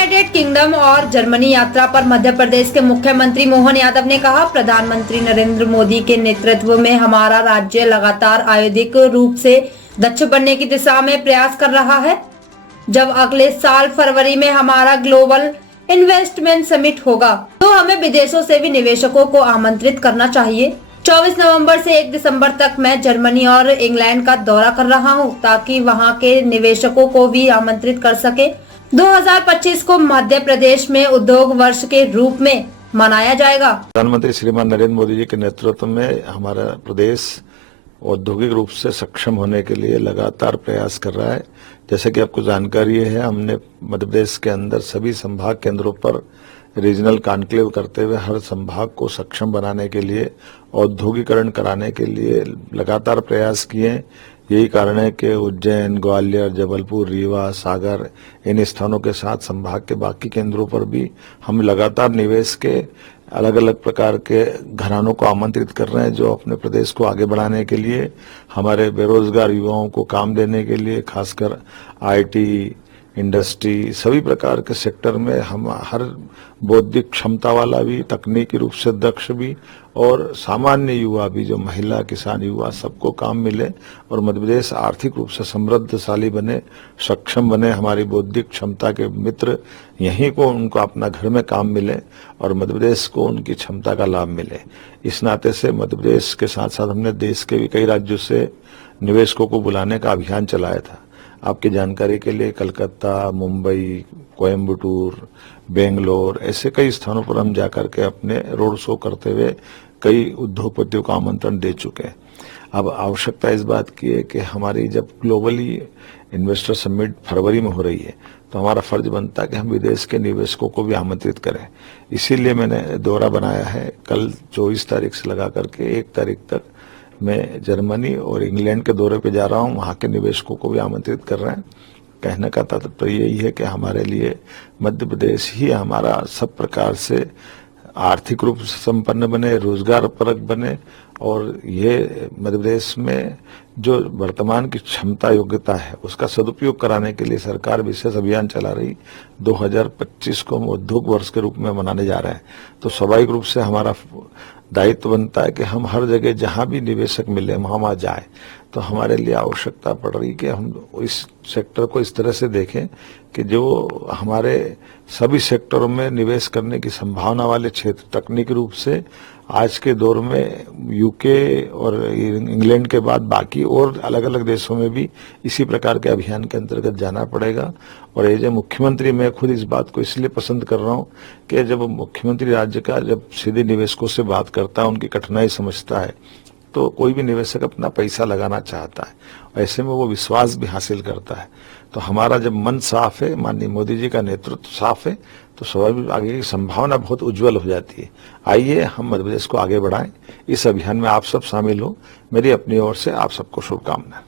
United kingdom और Germany यात्रा पर मध्य प्रदेश के मुख्यमंत्री मोहन यादव ने कहा, प्रधानमंत्री नरेंद्र मोदी के नेतृत्व में हमारा राज्य लगातार आर्थिक रूप से दक्ष बनने की दिशा में प्रयास कर रहा है। जब अगले साल फरवरी में हमारा ग्लोबल इन्वेस्टमेंट समिट होगा, तो हमें विदेशों से भी निवेशकों को आमंत्रित करना चाहिए। 24 नवंबर से 1 दिसंबर तक मैं जर्मनी और इंग्लैंड का दौरा कर रहा हूं, ताकि वहां के निवेशकों को भी आमंत्रित कर सके। 2025 को मध्य प्रदेश में उद्योग वर्ष के रूप में मनाया जाएगा। प्रधानमंत्री श्रीमान नरेंद्र मोदी जी के नेतृत्व में हमारा प्रदेश औद्योगिक रूप से सक्षम होने के लिए लगातार प्रयास कर रहा है। जैसे कि आपको जानकारी है, हमने मध्य प्रदेश के अंदर सभी संभाग केंद्रों पर रीजनल कॉन्क्लेव करते हुए हर संभाग को सक्षम बनाने के लिए, औद्योगिकरण कराने के लिए लगातार प्रयास किए। यही कारण है कि उज्जैन, ग्वालियर, जबलपुर, रीवा, सागर इन स्थानों के साथ संभाग के बाकी केंद्रों पर भी हम लगातार निवेश के अलग अलग प्रकार के घरानों को आमंत्रित कर रहे हैं, जो अपने प्रदेश को आगे बढ़ाने के लिए, हमारे बेरोजगार युवाओं को काम देने के लिए, खासकर आईटी, इंडस्ट्री, सभी प्रकार के सेक्टर में हम हर बौद्धिक क्षमता वाला भी, तकनीकी रूप से दक्ष भी और सामान्य युवा भी, जो महिला, किसान, युवा, सबको काम मिले और मध्य प्रदेश आर्थिक रूप से समृद्धशाली बने, सक्षम बने। हमारी बौद्धिक क्षमता के मित्र यहीं को उनको अपना घर में काम मिले और मध्य प्रदेश को उनकी क्षमता का लाभ मिले। इस नाते से मध्य प्रदेश के साथ साथ हमने देश के भी कई राज्यों से निवेशकों को बुलाने का अभियान चलाया था। आपकी जानकारी के लिए कलकत्ता, मुंबई, कोयम्बटूर, बेंगलोर, ऐसे कई स्थानों पर हम जाकर के अपने रोड शो करते हुए कई उद्योगपतियों को आमंत्रण दे चुके हैं। अब आवश्यकता इस बात की है कि हमारी जब ग्लोबली इन्वेस्टर समिट फरवरी में हो रही है, तो हमारा फर्ज बनता है कि हम विदेश के निवेशकों को भी आमंत्रित करें। इसीलिए मैंने दौरा बनाया है। कल 24 तारीख से लगा करके 1 तारीख तक मैं जर्मनी और इंग्लैंड के दौरे पे जा रहा हूँ। वहाँ के निवेशकों को भी आमंत्रित कर रहे हैं। कहने का तात्पर्य यही है कि हमारे लिए मध्य प्रदेश ही हमारा सब प्रकार से आर्थिक रूप से संपन्न बने, रोजगार परक बने और ये मध्य प्रदेश में जो वर्तमान की क्षमता योग्यता है उसका सदुपयोग कराने के लिए सरकार विशेष अभियान चला रही। 2025 को हम उद्योग वर्ष के रूप में मनाने जा रहे हैं, तो स्वाभाविक रूप से हमारा दायित्व बनता है कि हम हर जगह जहां भी निवेशक मिले वहां जाए। तो हमारे लिए आवश्यकता पड़ रही कि हम इस सेक्टर को इस तरह से देखें कि जो हमारे सभी सेक्टरों में निवेश करने की संभावना वाले क्षेत्र, तकनीकी रूप से आज के दौर में यूके और इंग्लैंड के बाद बाकी और अलग अलग देशों में भी इसी प्रकार के अभियान के अंतर्गत जाना पड़ेगा। और एज ए मुख्यमंत्री मैं खुद इस बात को इसलिए पसंद कर रहा हूं कि जब मुख्यमंत्री राज्य का जब सीधे निवेशकों से बात करता है, उनकी कठिनाई समझता है, तो कोई भी निवेशक अपना पैसा लगाना चाहता है। ऐसे में वो विश्वास भी हासिल करता है। तो हमारा जब मन साफ है, माननीय मोदी जी का नेतृत्व साफ है, तो स्वाभाविक आगे की संभावना बहुत उज्जवल हो जाती है। आइए हम मध्य प्रदेश को आगे बढ़ाएं। इस अभियान में आप सब शामिल हो। मेरी अपनी ओर से आप सबको शुभकामनाएं।